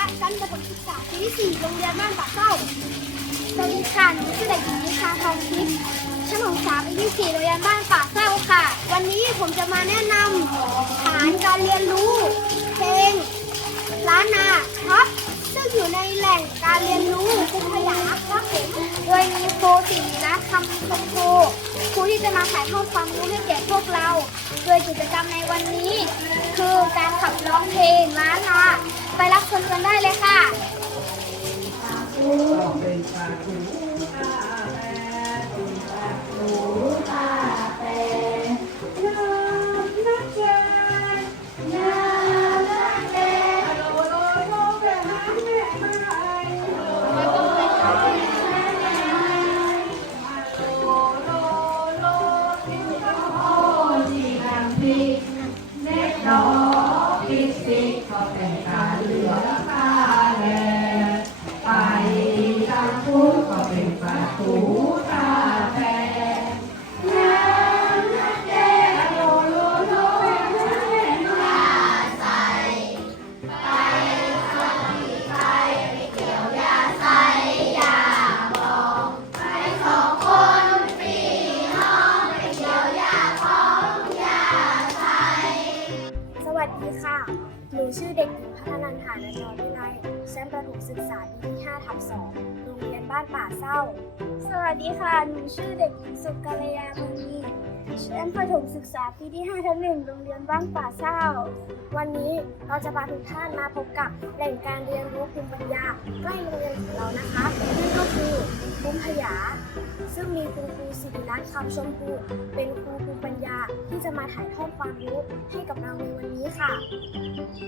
ะชั้นประถมศึกษาปีที่สี่โรงเรียนบ้านปากเก้าสวัสดีค่ะหนูชื่อเด็กหญิงนิชาทองทิพย์ชั้นประถมปีที่สี่โรงเรียนบ้านปากเก้าค่ะ วันนี้ผมจะมาแนะนำฐานการเรียนรู้เพลงล้านนาครับ ซึ่งอยู่ในแหล่งการเรียนรู้ภูมิปัญญาครับผมโดยมีโครูสิริน์คำคมโคครูที่จะมาถ่ายทอดความรู้ให้แก่พวกเรา โดยกิจกรรมในวันนี้ คือการขับร้องเพลงล้านนา ไปรับชมกันได้เลยค่ะ เช่า สวัสดีค่ะ หนูชื่อเด็กหญิงสุกัลยามณี ชั้นประถมศึกษาปีที่5ทับ1โรงเรียนบ้านป่าเศร้า วันนี้เราจะพาทุกท่านมาพบกับแหล่งการเรียนรู้ภูมิปัญญาใกล้โรงเรียนของเรานะคะนั่นก็คือภูมิพยา ซึ่งมีคุณครูสิริรัตน์คำชมพูเป็นครูภูมิปัญญาที่จะมาถ่ายทอดความรู้ให้กับเราในวันนี้ค่ะ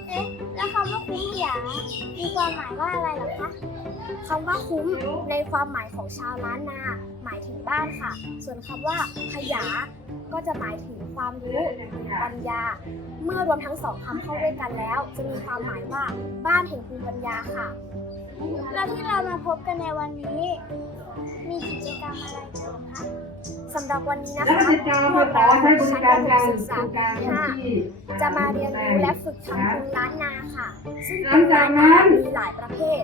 เอ๊ะ แล้วคำว่าคุ้มหยา มีความหมายว่าอะไรเหรอคะคำว่าคุ้มในความหมายของชาวล้านนาหมายถึง บ้านค่ะ ส่วนคำว่าขยา ก็จะหมายถึงความรู้ปัญญา เมื่อรวมทั้งสองคำเข้าด้วยกันแล้ว จะมีความหมายว่าบ้านแห่งภูมิปัญญาค่ะ แล้วที่เรามาพบกันในวันนี้ มีกิจกรรมอะไรกันเหรอคะสำหรับวันนี้นะและคะกิจการมาขอใช้บริการการศึกษาบริปีการที่ห้าที่จะมาเรียนรู้และฝึกทำปูนล้านนาค่ะ ซึ่งหลังจากนั้นมีหลายประเภท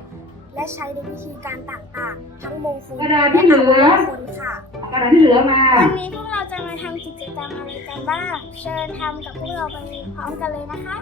และใช้ในวิธีการต่างๆ ทั้งมงคลกระดาษที่เหลือ และคนค่ะกระดาษที่เหลือมาวันนี้พวกเราจะมาทำกิจกรรมอะไรกันบ้าง เชิญทำกับพวกเราไปพร้อมกันเลยนะคะ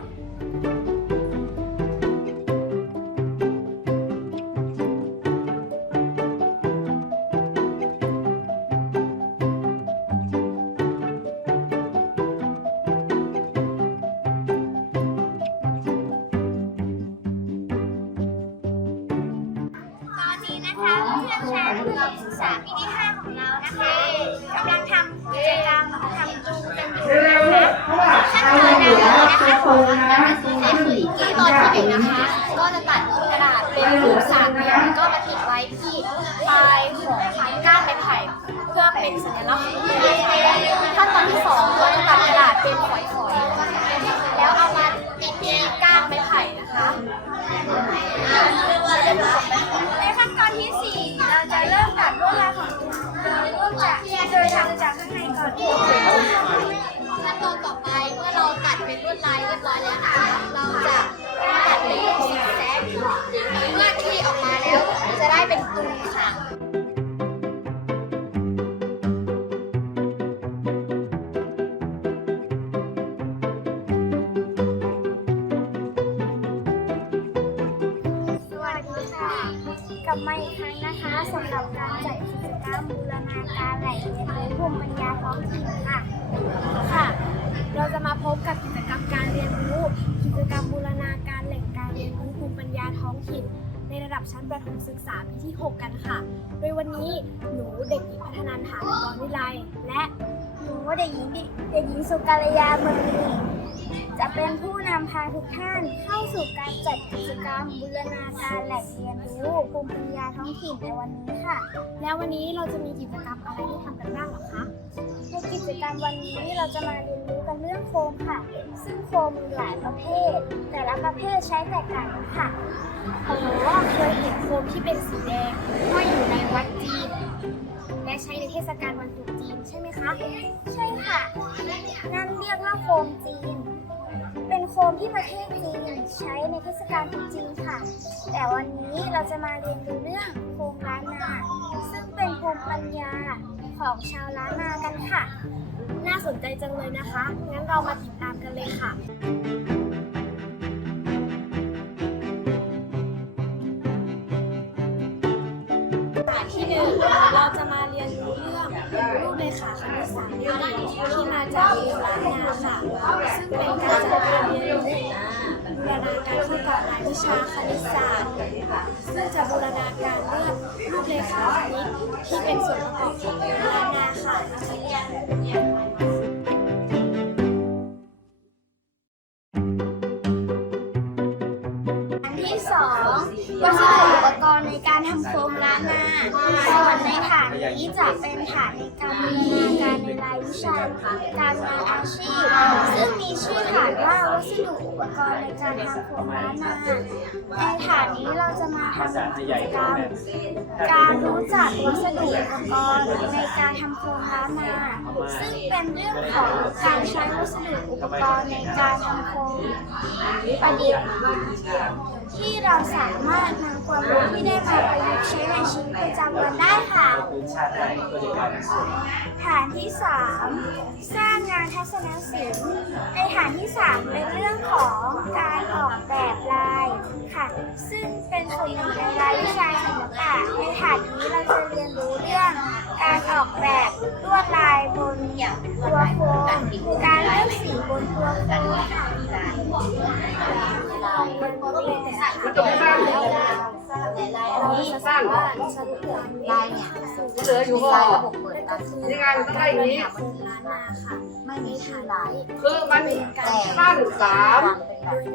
ลับมาอีกครั้งนะคะสำหรับการจัดกิจกรรมบูรณาการแหล่งเรียนรู้ภูมิปัญญาท้องถิ่นค่ะค่ะ เราจะมาพบกับกิจกรรมการเรียนรู้ กิจกรรมบูรณาการแหล่งการเรียนรู้ภูมิปัญญาท้องถิ่น ในระดับชั้นประถมศึกษาปีที่ 6 กันค่ะ โดยวันนี้หนูเด็กหญิงพัฒนันฐานกรวิไลและหนูเด็กหญิงเด็กหญิงสุกัลยาเมืองนี จะเป็นผู้นำพาทุกท่านเข้าสู่การจัดกิจกรรมบูรณาการแหล่งเรียนรู้ภูมิปัญญาท้องถิ่นในวันนี้ค่ะ แล้ววันนี้เราจะมีกิจกรรมอะไรที่ทำกันบ้างเหรอคะในกิจกรรมวันนี้เราจะมาเรียนรู้กันเรื่องโคมค่ะ ซึ่งโคมมีหลายประเภท แต่ละประเภทใช้แตกต่างกันค่ะอ๋อเคยเห็นโคมที่เป็นสีแดงห้อยอยู่ในวัดจีน และใช้ในเทศกาลวันตรุษจีนใช่ไหมคะ ใช่ค่ะ นั่นเรียกว่าโคมจีนเป็น โคมที่ประเทศจีนใช้ในเทศกาลตรุษจีนค่ะ แต่วันนี้เราจะมาเรียนรู้เรื่องโคมล้านนาซึ่งเป็นภูมิปัญญาของชาวล้านนากันค่ะ น่าสนใจจังเลยนะคะ งั้นเรามาติดตามกันเลยค่ะที่หนึ่งเราจะมาเรียนรู้เรื่องรูปเลขาคณิตศาสตร์ที่มาจากเรียนล้านนาค่ะ ซึ่งเป็นการจัดการเรียนรู้บู รณาการเข้ากับรายวิชาคณิตศาสตร์ซึ่งจะบูรณาการเรื่องรูปเลขาคณิตที่เป็นส่วนประกอบของล้านาค่ะอันที่สองวัสดุอุ ปกรณ์ในการทำโฟมล้านนาส่วนในฐานนี้จะเป็นฐานในการบูรณาการในรายวิชาการงานอาชีพ ซึ่งมีชื่อฐานว่าวัสดุอุปกรณ์ในการทำโฟมล้านนาในฐานนี้เราจะมาทำกิจกรรมการรู้จักวัสดุอุปกรณ์ในการทำโครงล้านนา ซึ่งเป็นเรื่องของการใช้วัสดุอุปกรณ์ในการทำโครงประดิษฐ์ที่เราสามารถนำ ความรู้ที่ได้มาประยุกต์ใช้ในชีวิตประจำวันได้ค่ะ ฐานที่ 3 สร้างงานทัศนศิลป์ในฐานที่ 3 เป็นเรื่องของการออกแบบลายค่ะ ซึ่งเป็นส่วนหนึ่งในรายวิชาศิลปะในฐานนี้เราจะเรียนรู้เรื่องการออกแบบลวดลายบนตัวโคมการเลือกสีบนตัวโคมค่ะาเป็นบริเวณสถานที่เสามารถสรุปลายเนี่ยเหลืออยู่ก็ก็คือนี่ไงมันต้องได้อย่างนี้ ไม่มีชื่อลายคือมันสั้นสาม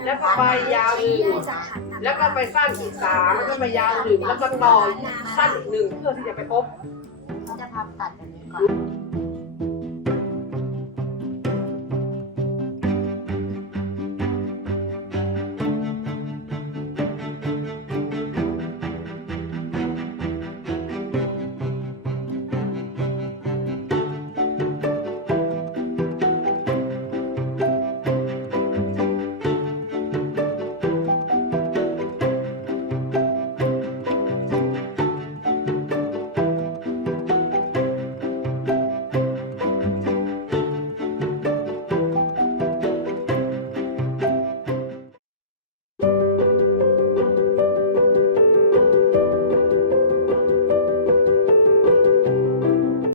แล้วก็ไปยาวหนึ่งแล้วก็ไปสั้นอีกสามแล้วก็ไปยาวหนึ่งแล้วก็ต่อสั้นอีกหนึ่งเพื่อที่จะไปพบจะทำตัดแบบนี้ก่อน